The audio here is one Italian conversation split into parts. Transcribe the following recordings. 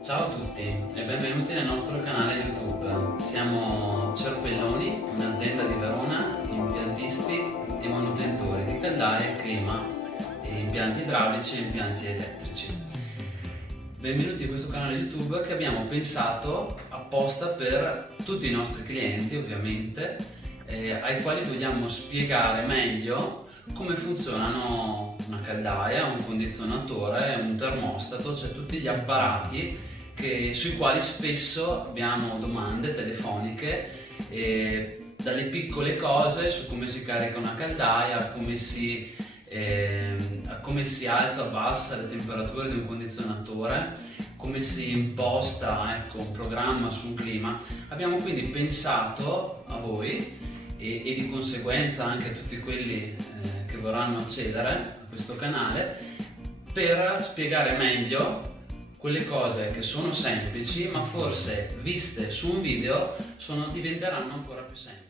Ciao a tutti e benvenuti nel nostro canale YouTube. Siamo Cerpelloni, un'azienda di Verona, impiantisti e manutentori di caldaie, clima, e impianti idraulici e impianti elettrici. Benvenuti in questo canale YouTube che abbiamo pensato apposta per tutti i nostri clienti, ovviamente, ai quali vogliamo spiegare meglio come funzionano una caldaia, un condizionatore, un termostato, cioè tutti gli apparati sui quali spesso abbiamo domande telefoniche, dalle piccole cose su come si carica una caldaia, a come si alza o abbassa le temperature di un condizionatore, come si imposta, ecco, un programma su un clima. Abbiamo quindi pensato a voi e di conseguenza anche a tutti quelli che vorranno accedere a questo canale per spiegare meglio quelle cose che sono semplici, ma forse viste su un video diventeranno ancora più semplici.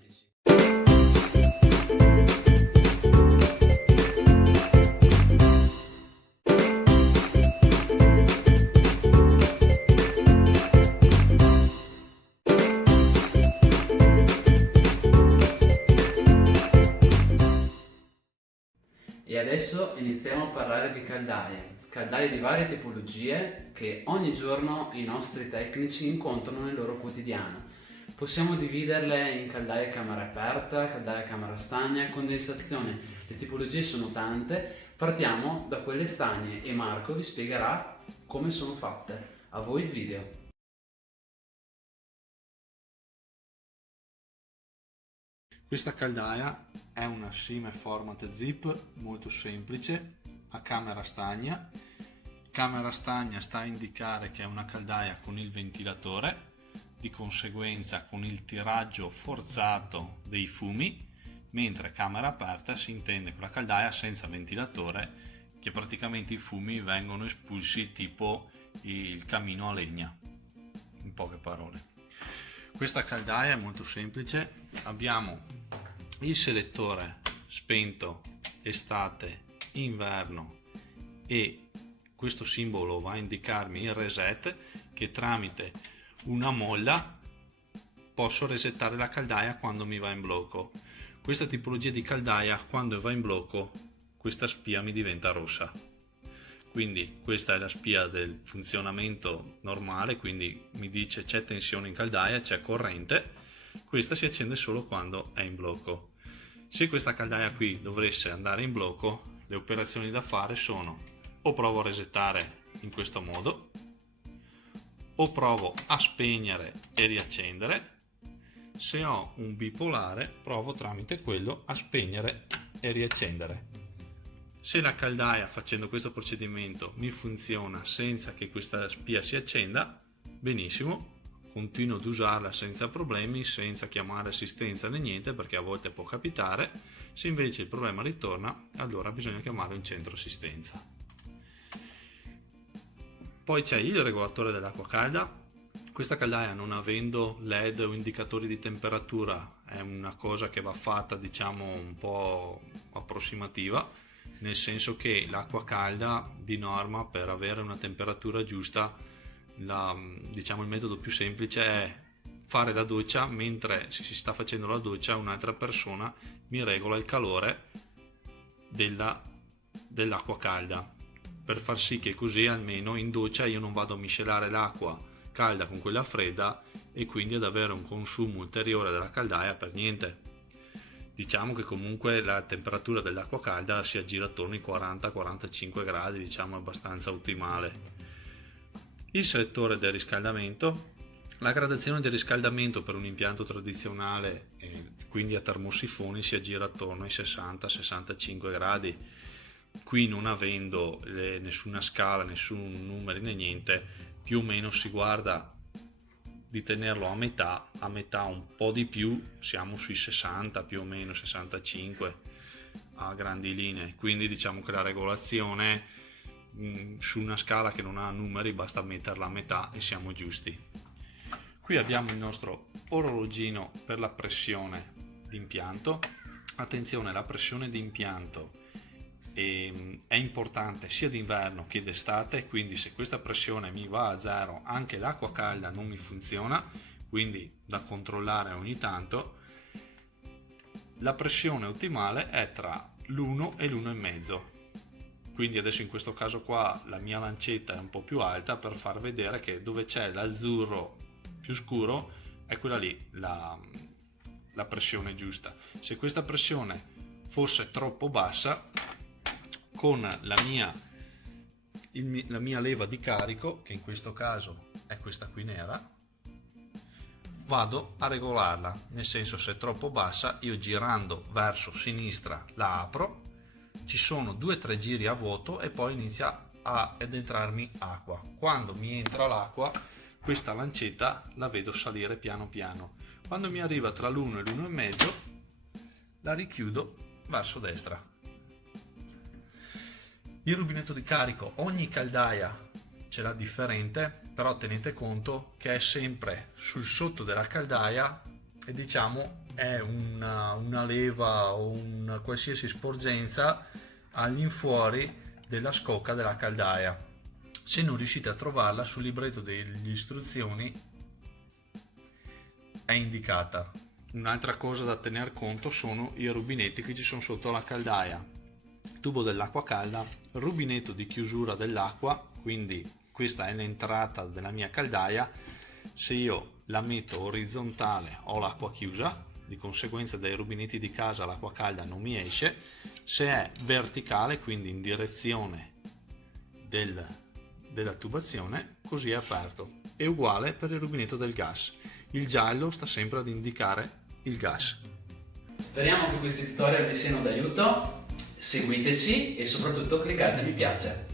E adesso iniziamo a parlare di caldaie di varie tipologie che ogni giorno i nostri tecnici incontrano nel loro quotidiano. Possiamo dividerle in caldaie a camera aperta, caldaie a camera stagna, condensazione. Le tipologie sono tante, partiamo da quelle stagne e Marco vi spiegherà come sono fatte. A voi il video. Questa caldaia è una Sime Format Zip molto semplice, a camera stagna. Camera stagna sta a indicare che è una caldaia con il ventilatore, di conseguenza con il tiraggio forzato dei fumi, mentre camera aperta si intende con la caldaia senza ventilatore, che praticamente i fumi vengono espulsi tipo il camino a legna, in poche parole. Questa caldaia è molto semplice, abbiamo il selettore spento estate, inverno e questo simbolo va a indicarmi il reset, che tramite una molla posso resettare la caldaia quando mi va in blocco. Questa tipologia di caldaia, quando va in blocco, questa spia mi diventa rossa. Quindi questa è la spia del funzionamento normale, quindi mi dice c'è tensione in caldaia, c'è corrente. Questa si accende solo quando è in blocco. Se questa caldaia qui dovesse andare in blocco, le operazioni da fare sono: o provo a resettare in questo modo, o provo a spegnere e riaccendere. Se ho un bipolare, provo tramite quello a spegnere e riaccendere. Se la caldaia, facendo questo procedimento, mi funziona senza che questa spia si accenda, benissimo, continuo ad usarla senza problemi, senza chiamare assistenza né niente, perché a volte può capitare. Se invece il problema ritorna, allora bisogna chiamare un centro assistenza. Poi c'è il regolatore dell'acqua calda. Questa caldaia, non avendo LED o indicatori di temperatura, è una cosa che va fatta, diciamo, un po' approssimativa, nel senso che l'acqua calda di norma, per avere una temperatura giusta, diciamo il metodo più semplice è fare la doccia mentre si sta facendo la doccia un'altra persona mi regola il calore dell'acqua calda, per far sì che così almeno in doccia io non vado a miscelare l'acqua calda con quella fredda e quindi ad avere un consumo ulteriore della caldaia per niente. Diciamo che comunque la temperatura dell'acqua calda si aggira attorno ai 40-45 gradi, diciamo abbastanza ottimale. Il selettore del riscaldamento. La gradazione del riscaldamento per un impianto tradizionale, quindi a termosifoni, si aggira attorno ai 60-65 gradi. Qui, non avendo nessuna scala, nessun numeri né niente, più o meno si guarda di tenerlo a metà un po' di più, siamo sui 60 più o meno, 65 a grandi linee. Quindi diciamo che la regolazione su una scala che non ha numeri basta metterla a metà e siamo giusti. Qui abbiamo il nostro orologino per la pressione d'impianto. Attenzione, la pressione d'impianto e è importante sia d'inverno che d'estate, quindi se questa pressione mi va a zero anche l'acqua calda non mi funziona, quindi da controllare ogni tanto. La pressione ottimale è tra l'1 e l'1,5, quindi adesso in questo caso qua la mia lancetta è un po' più alta per far vedere che dove c'è l'azzurro più scuro è quella lì la pressione giusta. Se questa pressione fosse troppo bassa, con la mia leva di carico, che in questo caso è questa qui nera, vado a regolarla, nel senso, se è troppo bassa io girando verso sinistra la apro, ci sono 2-3 giri a vuoto e poi inizia ad entrarmi acqua. Quando mi entra l'acqua, questa lancetta la vedo salire piano piano. Quando mi arriva tra l'1 e l'1,5 la richiudo verso destra. Il rubinetto di carico, ogni caldaia ce l'ha differente, però tenete conto che è sempre sul sotto della caldaia e diciamo è una leva o una qualsiasi sporgenza all'infuori della scocca della caldaia. Se non riuscite a trovarla, sul libretto delle istruzioni è indicata. Un'altra cosa da tener conto sono i rubinetti che ci sono sotto la caldaia. Tubo dell'acqua calda, rubinetto di chiusura dell'acqua, quindi questa è l'entrata della mia caldaia. Se io la metto orizzontale ho l'acqua chiusa, di conseguenza dai rubinetti di casa l'acqua calda non mi esce. Se è verticale, quindi in direzione della tubazione, così è aperto. È uguale per il rubinetto del gas, il giallo sta sempre ad indicare il gas. Speriamo che questi tutorial vi siano d'aiuto, seguiteci e soprattutto cliccate mi piace.